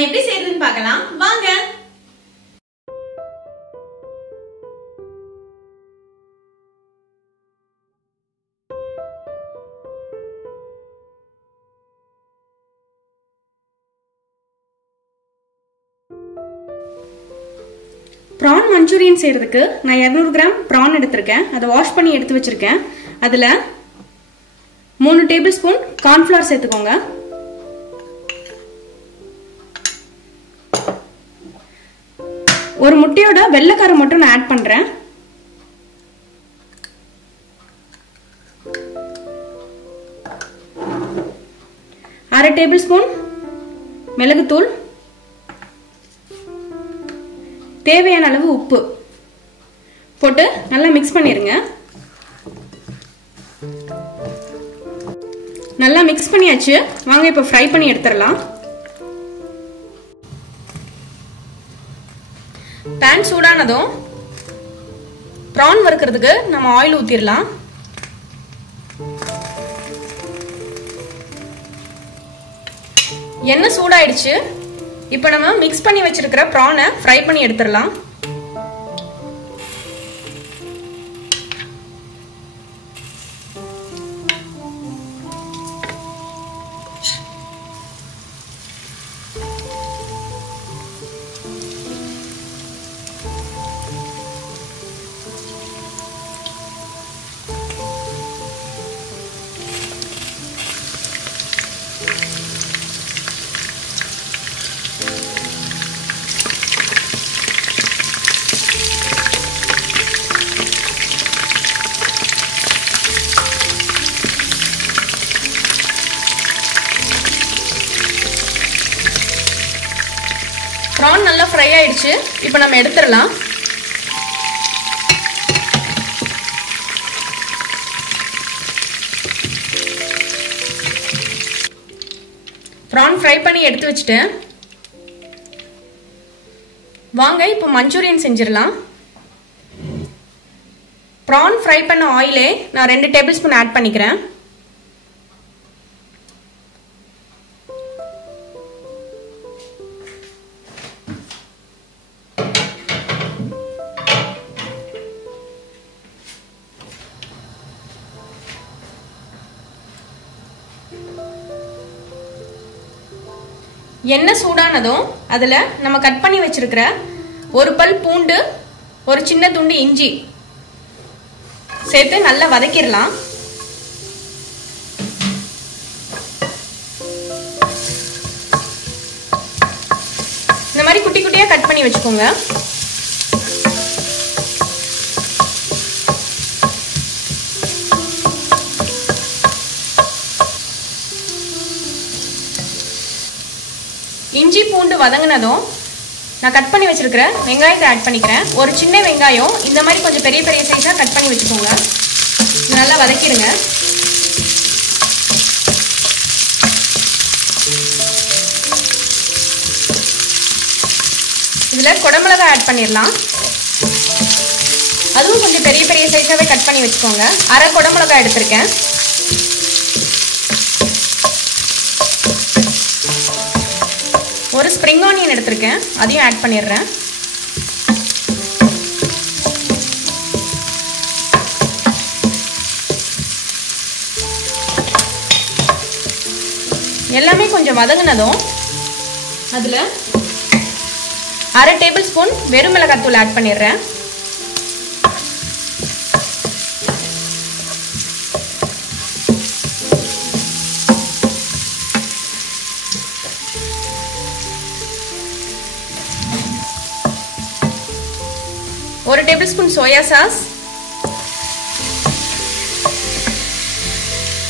அது எப்படி செய்யறதுன்னு பார்க்கலாம் வாங்க. prawn manchurian செய்யறதுக்கு நான் 200 கிராம் prawn எடுத்துர்க்கேன். அதை வாஷ் பண்ணி எடுத்து வச்சிருக்கேன். அதுல 3 டேபிள்ஸ்பூன் corn flour சேர்த்துக்கோங்க. ஒரு முட்டையோட வெள்ளைக்கரு மட்டும் நான் ஆட் பண்றேன். அரை டேபிள்ஸ்பூன் மிளகுத்தூள், தேவையான அளவு உப்பு போட்டு நல்லா மிக்ஸ் பண்ணிருங்க. நல்லா மிக்ஸ் பண்ணியாச்சு. வாங்க இப்போ ஃப்ரை பண்ணி எடுத்துடலாம். பேன் சூடானதும் ப்ரான் வறுக்கிறதுக்கு நம்ம ஆயில் ஊத்திரலாம். எண்ணெய் சூடாயிடுச்சு. இப்போ நம்ம மிக்ஸ் பண்ணி வச்சிருக்கிற ப்ரானை ஃப்ரை பண்ணி எடுத்துடலாம். prawn நல்லா ஃப்ரை ஆயிடுச்சு. இப்போ நம்ம எடுத்துடலாம். prawn ஃப்ரை பண்ணி எடுத்து வச்சிட்டேன். வாங்க இப்போ மஞ்சூரியன் செஞ்சிரலாம். prawn ஃப்ரை பண்ண ஆயிலே நான் 2 டேபிள்ஸ்பூன் ஆட் பண்ணிக்கிறேன். எண்ணெய் சூடானதும் அதுல நம்ம கட் பண்ணி வச்சிருக்கிற ஒரு பல் பூண்டு, ஒரு சின்ன துண்டு இஞ்சி சேர்த்து நல்லா வதக்கிடலாம். இந்த மாதிரி குட்டி குட்டியா கட் பண்ணி வச்சுக்கோங்க. இஞ்சி பூண்டு வதங்கினதும் நான் கட் பண்ணி வச்சிருக்கிற வெங்காயத்தை ஆட் பண்ணிக்கிறேன். ஒரு சின்ன வெங்காயம் இந்த மாதிரி கொஞ்சம் பெரிய பெரிய சைஸாக கட் பண்ணி வச்சுக்கோங்க. நல்லா வதக்கிடுங்க. இதில் குடமிளகா ஆட் பண்ணிடலாம். அதுவும் கொஞ்சம் பெரிய பெரிய சைஸாகவே கட் பண்ணி வச்சுக்கோங்க. அரை குடமிளகா எடுத்திருக்கேன். ஒரு ஸ்ப்ரிங் ஆனியன் எடுத்திருக்கேன். அதையும் ஆட் பண்ணிடுறேன். எல்லாமே கொஞ்சம் வதங்கினதும் அதுல அரை டேபிள் ஸ்பூன் வெறும் மிளகாத்தூள் ஆட் பண்ணிடுறேன். ஒரு டேபிள் ஸ்பூன் சோயா சாஸ்,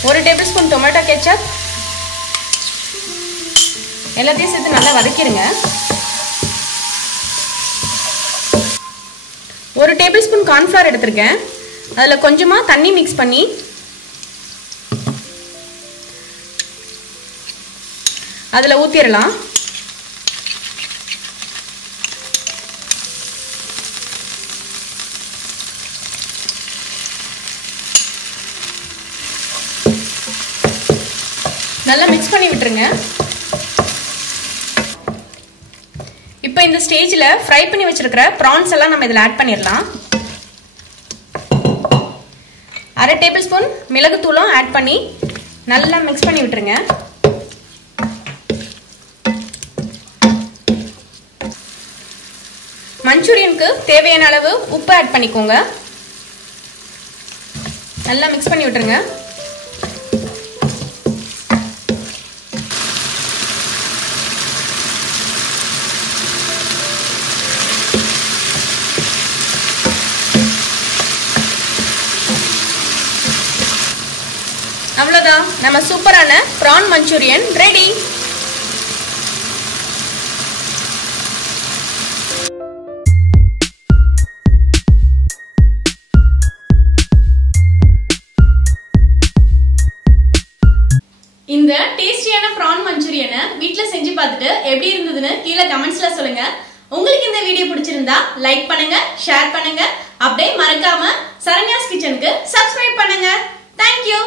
ஒரு டேபிள் ஸ்பூன் டொமேட்டோ கெச்சப் எல்லாத்தையும் சேர்த்து நல்லா வதக்கிடுங்க. ஒரு டேபிள் ஸ்பூன் கார்ன்ஃப்ளவர் எடுத்திருக்கேன். அதில் கொஞ்சமாக தண்ணி மிக்ஸ் பண்ணி அதில் ஊற்றிடலாம். நல்லா மிக்ஸ் பண்ணி விட்டுருங்க. இப்போ இந்த ஸ்டேஜ்ல ஃப்ரை பண்ணி வச்சிருக்கிற prawns எல்லாம் நம்ம இதல ஆட் பண்ணிரலாம். 1/2 டேபிள்ஸ்பூன் மிளகு தூளும் ஆட் பண்ணி நல்லா மிக்ஸ் பண்ணி விட்டுருங்க. மஞ்சூரியனுக்கு தேவையான அளவு உப்பு ஆட் பண்ணிக்கோங்க. நல்லா மிக்ஸ் பண்ணி விட்டுருங்க. அவ்வளவுதான், நம்ம சூப்பரான prawn manchurian ரெடி. இந்த டேஸ்டியான prawn manchurian வீட்ல செஞ்சு பார்த்துட்டு எப்படி இருந்ததுன்னு கீழ கமெண்ட்ஸ்ல சொல்லுங்க. உங்களுக்கு இந்த வீடியோ பிடிச்சிருந்தா லைக் பண்ணுங்க, ஷேர் பண்ணுங்க, அப்படியே மறக்காம சரண்யாஸ் கிச்சனுக்கு சப்ஸ்கிரைப் பண்ணுங்க. Thank you.